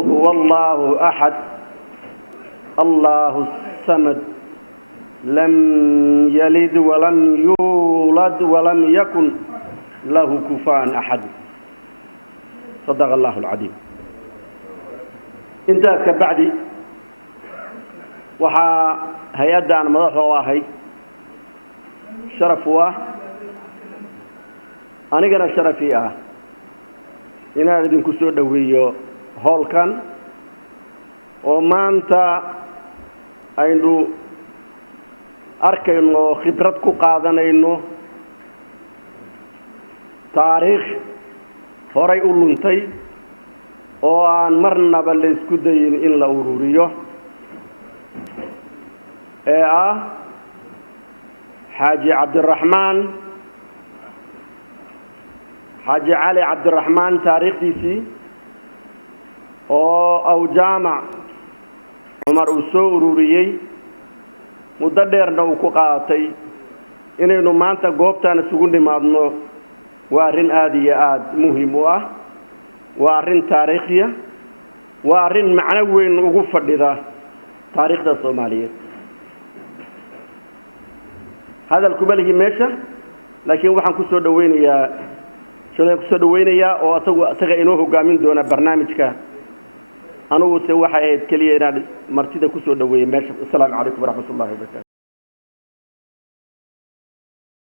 والله أحد الله الصمد لم يلد ولم يولد ولم يكن له كفوا أحد صدق الله العظيم. انت كبعدي وحا هيدا أنا مضاف واهي شرف واه أنا قنا شرفي إنا غدين كسو دويو هولكان ومانتا aynu arkayno khibrad ku qaadanayno taariikh horay u luntay oo aan marnaba la isku dayin in la ururiyo xaaji cabdiraxmaan xaaji cali cabdiraxmaan taariikhdiisii oo aw jaamac عمر وسو ururiyay muddo dheerna uu ku qaatay inaynu maanta goobtaan isugu nimaadno waa arin aad iyo aad muhiim u ah waa arin taariikhiya waa arin macno weyn ugu fadhida taariikhda Soomaaliyeed hadalku baligi meesha laakiin waxaan ku soo dhaweynayaa oo asaga inoo hogaamin doona barnaamijka أنا وسوي حياة كلية مرتدى كسر دوية ماشي. السلام عليكم ورحمة الله وبركاته.